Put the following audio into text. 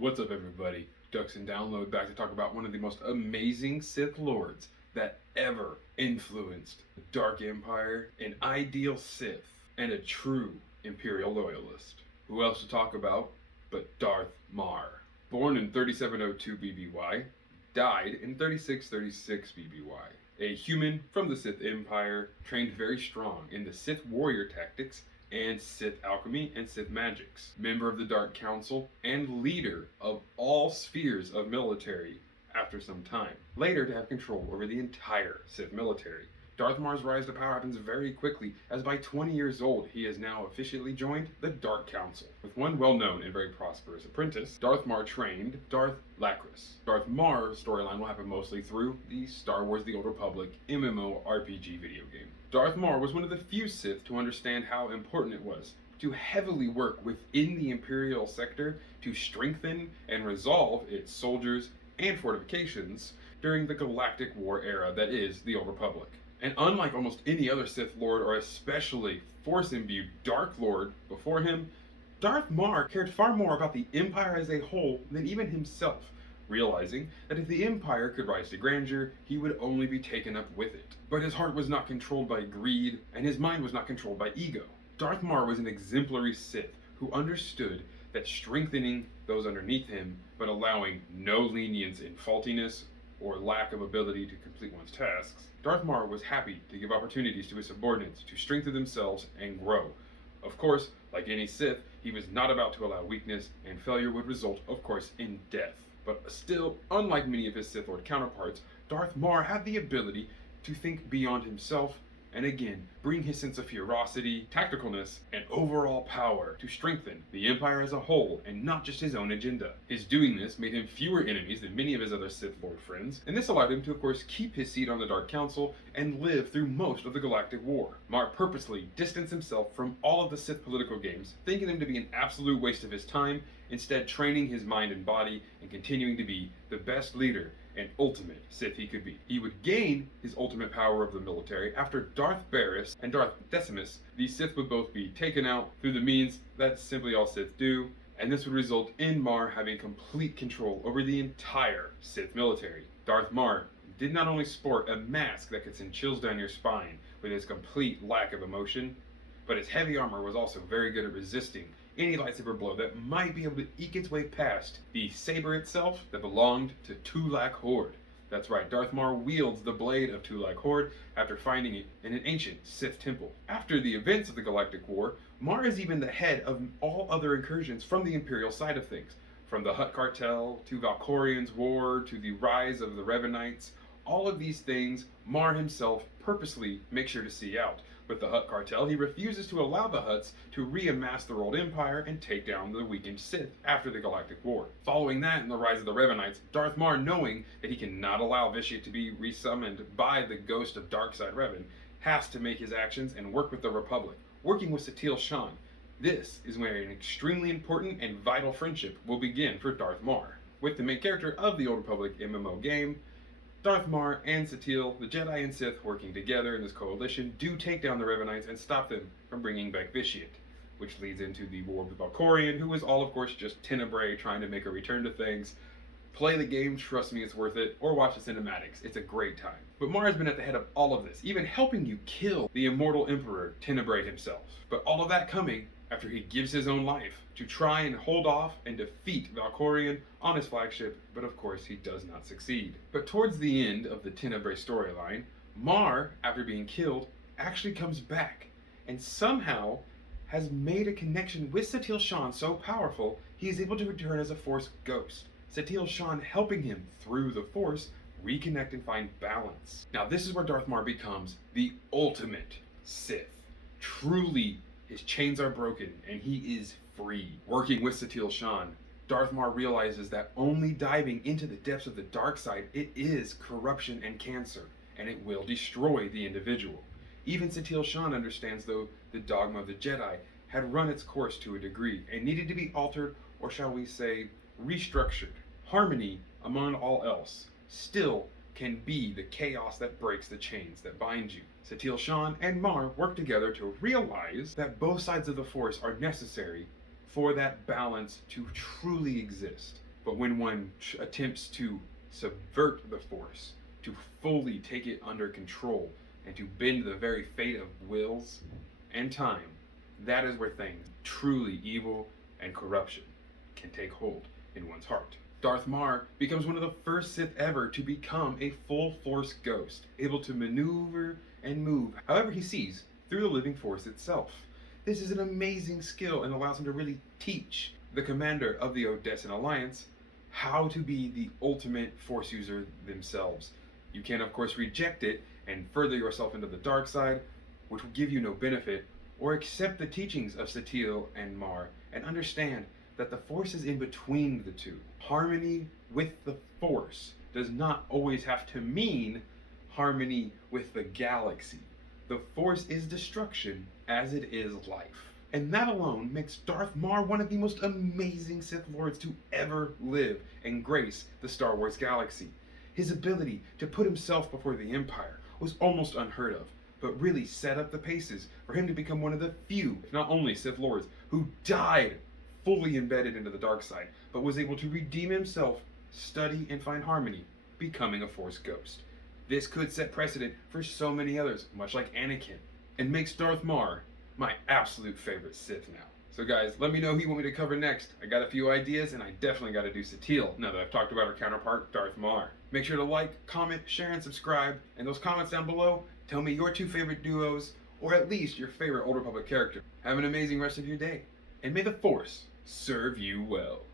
What's up, everybody? Ducks and Download back to talk about one of the most amazing Sith Lords that ever influenced the Dark Empire, an ideal Sith, and a true Imperial loyalist. Who else to talk about but Darth Marr? Born in 3702 BBY, died in 3636 BBY. A human from the Sith Empire, trained very strong in the Sith warrior tactics and Sith alchemy and Sith magics, member of the Dark Council, and leader of all spheres of military after some time. Later to have control over the entire Sith military. Darth Marr's rise to power happens very quickly, as by 20 years old he has now officially joined the Dark Council. With one well-known and very prosperous apprentice, Darth Marr trained Darth Lacris. Darth Marr's storyline will happen mostly through the Star Wars The Old Republic MMORPG video game. Darth Marr was one of the few Sith to understand how important it was to heavily work within the Imperial sector to strengthen and resolve its soldiers and fortifications during the Galactic War era that is the Old Republic. And unlike almost any other Sith Lord, or especially Force-imbued Dark Lord before him, Darth Marr cared far more about the Empire as a whole than even himself, realizing that if the Empire could rise to grandeur, he would only be taken up with it. But his heart was not controlled by greed, and his mind was not controlled by ego. Darth Marr was an exemplary Sith who understood that strengthening those underneath him, but allowing no lenience in faultiness or lack of ability to complete one's tasks, Darth Marr was happy to give opportunities to his subordinates to strengthen themselves and grow. Of course, like any Sith, he was not about to allow weakness, and failure would result, of course, in death. But still, unlike many of his Sith Lord counterparts, Darth Marr had the ability to think beyond himself and again bring his sense of ferocity, tacticalness, and overall power to strengthen the Empire as a whole and not just his own agenda. His doing this made him fewer enemies than many of his other Sith Lord friends, and this allowed him to of course keep his seat on the Dark Council and live through most of the Galactic War. Marr purposely distanced himself from all of the Sith political games, thinking them to be an absolute waste of his time, instead training his mind and body and continuing to be the best leader and ultimate Sith he could be. He would gain his ultimate power of the military after Darth Barris and Darth Decimus. These Sith would both be taken out through the means that simply all Sith do, and this would result in Marr having complete control over the entire Sith military. Darth Marr did not only sport a mask that could send chills down your spine with his complete lack of emotion, but his heavy armor was also very good at resisting any lightsaber blow that might be able to eke its way past the saber itself that belonged to Tulak Horde. That's right, Darth Marr wields the blade of Tulak Horde after finding it in an ancient Sith temple. After the events of the Galactic War, Marr is even the head of all other incursions from the Imperial side of things. From the Hutt Cartel, to Valkorian's War, to the rise of the Revanites, all of these things Marr himself purposely makes sure to see out. With the Hutt Cartel, he refuses to allow the Hutts to re-amass their old empire and take down the weakened Sith after the Galactic War. Following that and the rise of the Revanites, Darth Marr, knowing that he cannot allow Vitiate to be resummoned by the ghost of Darkside Revan, has to make his actions and work with the Republic, working with Sithari Shan. This is where an extremely important and vital friendship will begin for Darth Marr. With the main character of the Old Republic MMO game, Darth Marr and Sithari, the Jedi and Sith working together in this coalition, do take down the Revanites and stop them from bringing back Vitiate, which leads into the War with Valkorian, who is all of course just Tenebrae trying to make a return to things. Play the game, trust me, it's worth it, or watch the cinematics, it's a great time. But Marr has been at the head of all of this, even helping you kill the immortal Emperor Tenebrae himself. But all of that coming after he gives his own life to try and hold off and defeat Valkorian on his flagship, but of course he does not succeed. But towards the end of the Tenebrae storyline, Marr, after being killed, actually comes back, and somehow has made a connection with Sithari Shan so powerful, he is able to return as a Force ghost. Sithari Shan helping him through the Force reconnect and find balance. Now this is where Darth Marr becomes the ultimate Sith. Truly, his chains are broken and he is free. Working with Sithari Shan, Darth Marr realizes that only diving into the depths of the dark side, it is corruption and cancer, and it will destroy the individual. Even Sithari Shan understands, though, the dogma of the Jedi had run its course to a degree and needed to be altered, or shall we say, restructured. Harmony, among all else, still can be the chaos that breaks the chains that bind you. Sithari Shan and Marr work together to realize that both sides of the Force are necessary for that balance to truly exist. But when one attempts to subvert the Force, to fully take it under control, and to bend the very fate of wills and time, that is where things truly evil and corruption can take hold in one's heart. Darth Marr becomes one of the first Sith ever to become a full Force ghost, able to maneuver and move however he sees through the living Force itself. This is an amazing skill and allows him to really teach the commander of the Odessan Alliance how to be the ultimate Force user themselves. You can, of course, reject it and further yourself into the dark side, which will give you no benefit, or accept the teachings of Sithari and Marr and understand that the Force is in between the two. Harmony with the Force does not always have to mean harmony with the galaxy. The Force is destruction as it is life. And that alone makes Darth Marr one of the most amazing Sith Lords to ever live and grace the Star Wars galaxy. His ability to put himself before the Empire was almost unheard of, but really set up the paces for him to become one of the few, if not only, Sith Lords who died fully embedded into the dark side, but was able to redeem himself, study, and find harmony, becoming a Force ghost. This could set precedent for so many others, much like Anakin, and makes Darth Marr my absolute favorite Sith now. So guys, let me know who you want me to cover next. I got a few ideas, and I definitely got to do Sithari now that I've talked about her counterpart, Darth Marr. Make sure to like, comment, share, and subscribe, and those comments down below, tell me your 2 favorite duos, or at least your favorite Old Republic character. Have an amazing rest of your day, and may the Force serve you well.